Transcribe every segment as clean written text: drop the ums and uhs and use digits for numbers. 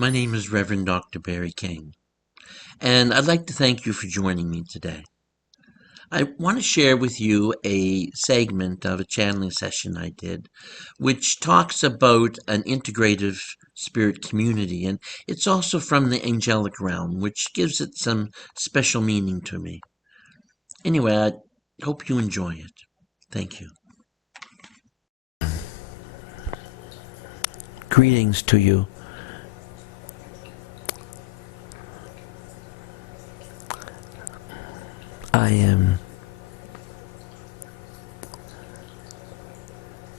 My name is Rev Dr Barry King, and I'd like to thank you for joining me today. I want to share with you a segment of a channeling session I did, which talks about an integrative spirit community, and it's also from the angelic realm, which gives it some special meaning to me. Anyway, I hope you enjoy it. Thank you. Greetings to you. I am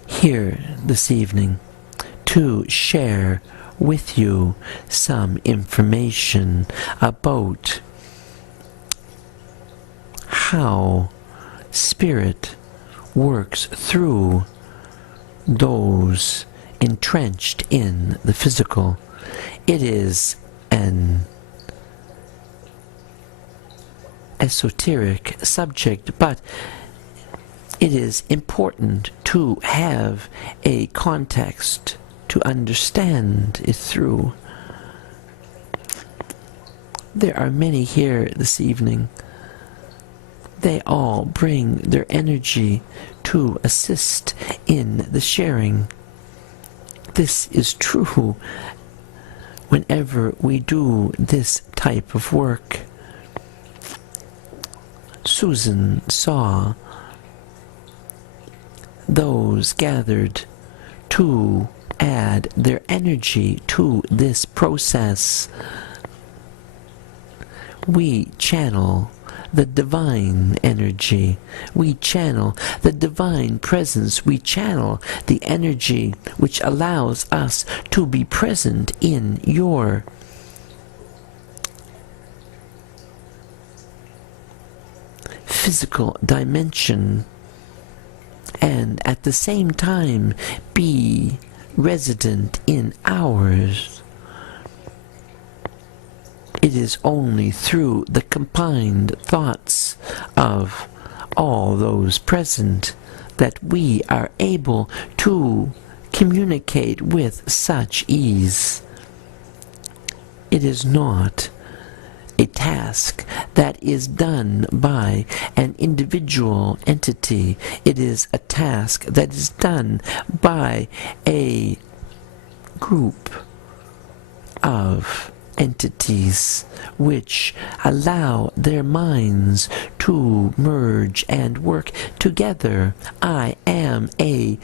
here this evening to share with you some information about how spirit works through those entrenched in the physical. It is an esoteric subject, but it is important to have a context to understand it through. There are many here this evening. They all bring their energy to assist in the sharing. This is true whenever we do this type of work. Susan saw those gathered to add their energy to this process. We channel the divine energy. We channel the divine presence. We channel the energy which allows us to be present in your physical dimension, and at the same time be resident in ours. It is only through the combined thoughts of all those present that we are able to communicate with such ease. It is not a task that is done by an individual entity. It is a task that is done by a group of entities which allow their minds to merge and work together. I am a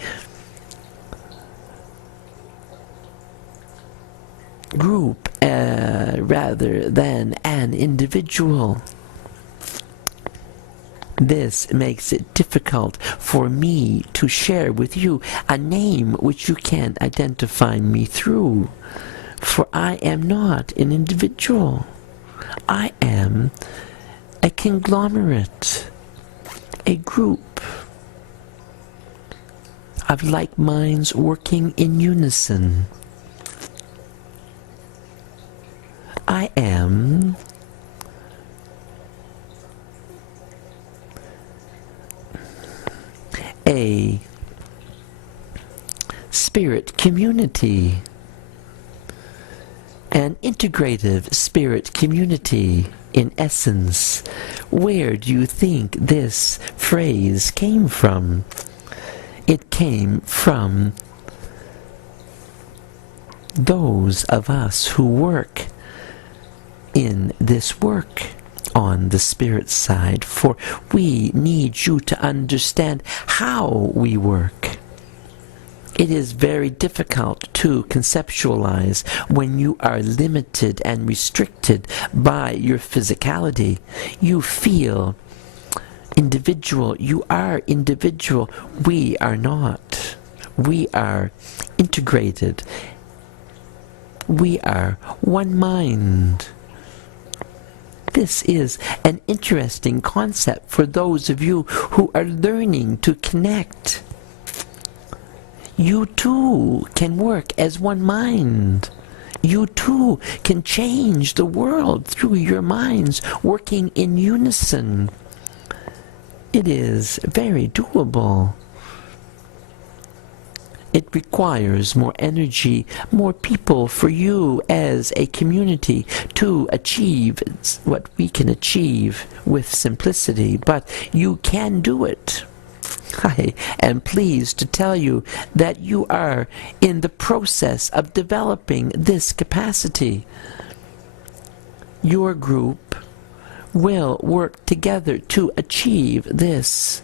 group rather than an individual. This makes it difficult for me to share with you a name which you can identify me through, for I am not an individual. I am a conglomerate, a group of like minds working in unison. I am a spirit community, an integrative spirit community in essence. Where do you think this phrase came from? It came from those of us who work in this work on the spirit side, for we need you to understand how we work. It is very difficult to conceptualize when you are limited and restricted by your physicality. You feel individual. You are individual. We are not. We are integrated. We are one mind. This is an interesting concept for those of you who are learning to connect. You too can work as one mind. You too can change the world through your minds working in unison. It is very doable. It requires more energy, more people for you as a community to achieve what we can achieve with simplicity, but you can do it. I am pleased to tell you that you are in the process of developing this capacity. Your group will work together to achieve this.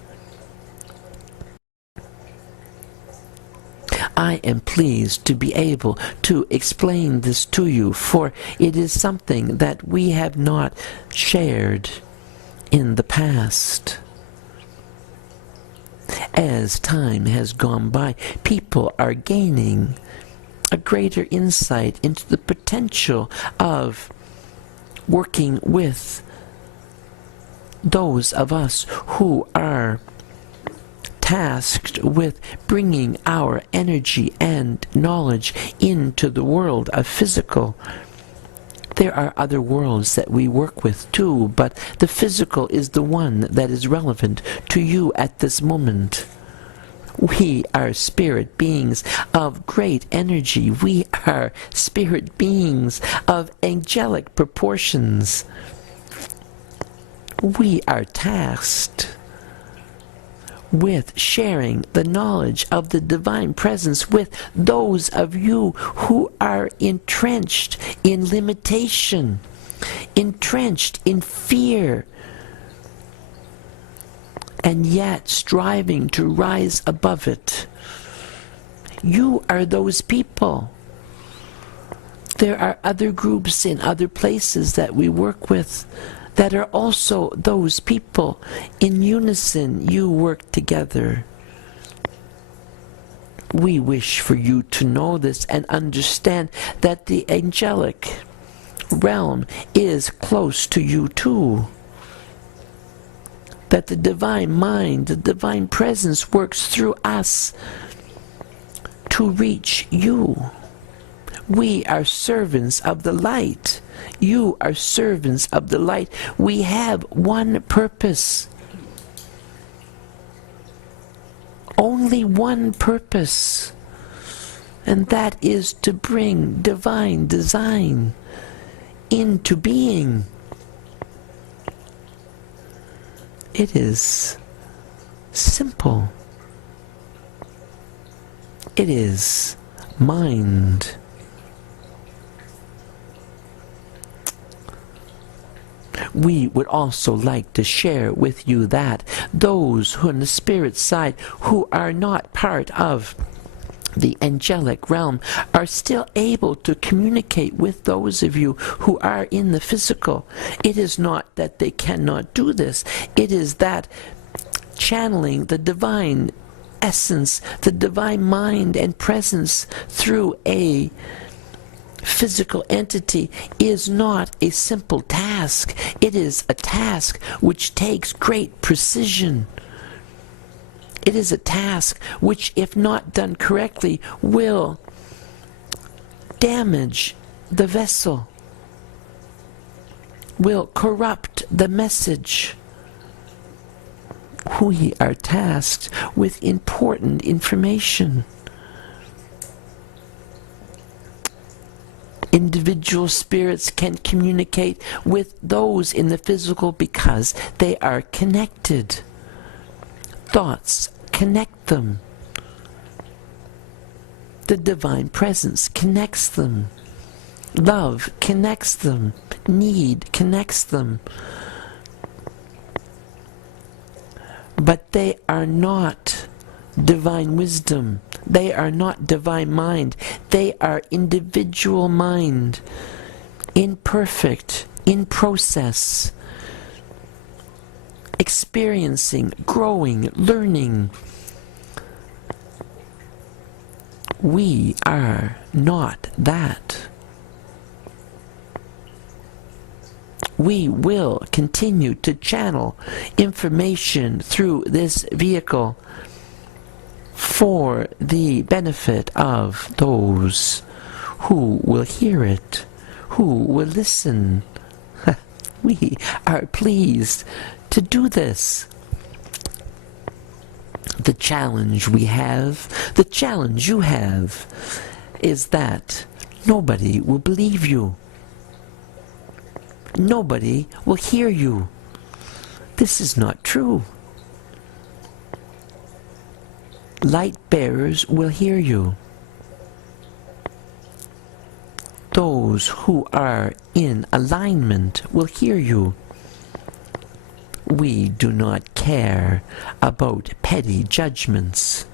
I am pleased to be able to explain this to you, for it is something that we have not shared in the past. As time has gone by, people are gaining a greater insight into the potential of working with those of us who are tasked with bringing our energy and knowledge into the world of physical. There are other worlds that we work with too, but the physical is the one that is relevant to you at this moment. We are spirit beings of great energy. We are spirit beings of angelic proportions. We are tasked with sharing the knowledge of the divine presence with those of you who are entrenched in limitation, entrenched in fear, and yet striving to rise above it. You are those people. There are other groups in other places that we work with that are also those people. In unison, you work together. We wish for you to know this and understand that the angelic realm is close to you too. That the divine mind, the divine presence works through us to reach you. We are servants of the light. You are servants of the light. We have one purpose. Only one purpose. And that is to bring divine design into being. It is simple. It is mind. We would also like to share with you that those who on the spirit side who are not part of the angelic realm are still able to communicate with those of you who are in the physical. It is not that they cannot do this. It is that channeling the divine essence, the divine mind and presence through a physical entity is not a simple task. It is a task which takes great precision. It is a task which, if not done correctly, will damage the vessel, will corrupt the message. We are tasked with important information. Individual spirits can communicate with those in the physical because they are connected. Thoughts connect them. The divine presence connects them. Love connects them. Need connects them. But they are not divine wisdom. They are not divine mind. They are individual mind, imperfect, in process, experiencing, growing, learning. We are not that. We will continue to channel information through this vehicle for the benefit of those who will hear it, who will listen. We are pleased to do this. The challenge we have, the challenge you have, is that nobody will believe you. Nobody will hear you. This is not true. Light bearers will hear you. Those who are in alignment will hear you. We do not care about petty judgments.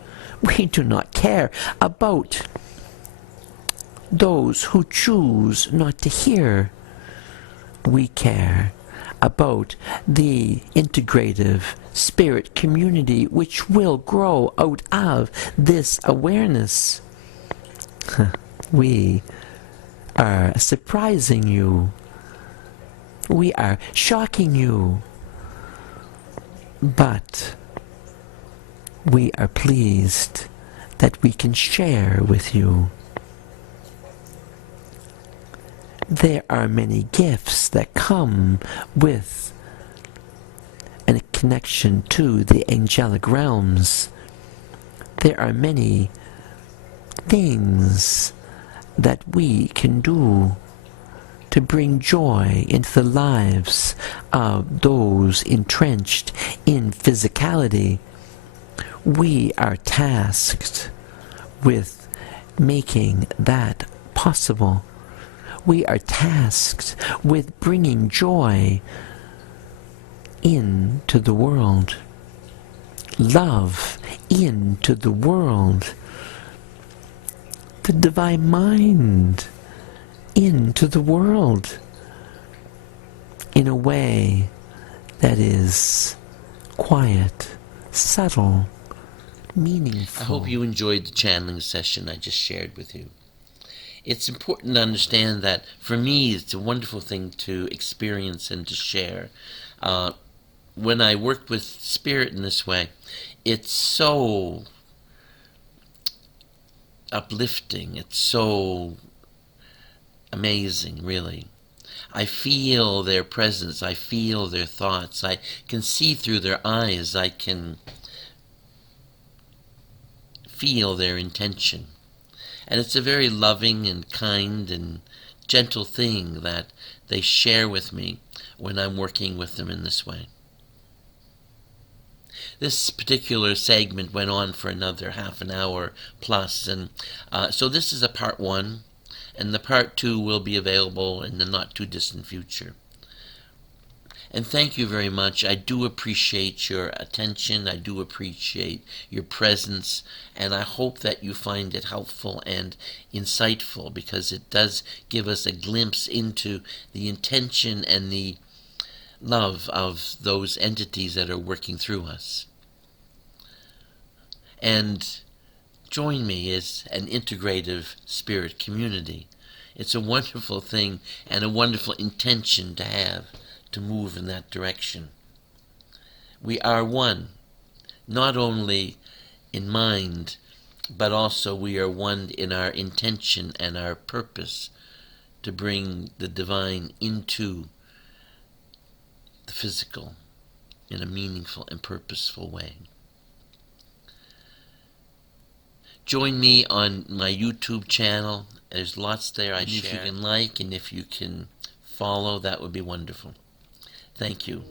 We do not care about those who choose not to hear. We care about the integrative spirit community which will grow out of this awareness. We are surprising you. We are shocking you. But we are pleased that we can share with you. There are many gifts that come with a connection to the angelic realms. There are many things that we can do to bring joy into the lives of those entrenched in physicality. We are tasked with making that possible. We are tasked with bringing joy into the world, love into the world, the divine mind into the world in a way that is quiet, subtle, meaningful. I hope you enjoyed the channeling session I just shared with you. It's important to understand that for me it's a wonderful thing to experience and to share. When I work with spirit in this way, it's so uplifting, it's so amazing, really. I feel their presence, I feel their thoughts, I can see through their eyes, I can feel their intention. And it's a very loving and kind and gentle thing that they share with me when I'm working with them in this way. This particular segment went on for another half an hour plus, and so this is a part 1. And the part 2 will be available in the not too distant future. And thank you very much. I do appreciate your attention. I do appreciate your presence. And I hope that you find it helpful and insightful, because it does give us a glimpse into the intention and the love of those entities that are working through us. And join me as an integrative spirit community. It's a wonderful thing and a wonderful intention to have, to move in that direction. We are one, not only in mind, but also we are one in our intention and our purpose to bring the divine into the physical in a meaningful and purposeful way. Join me on my YouTube channel. There's lots there I share. If you can like and if you can follow, that would be wonderful. Thank you.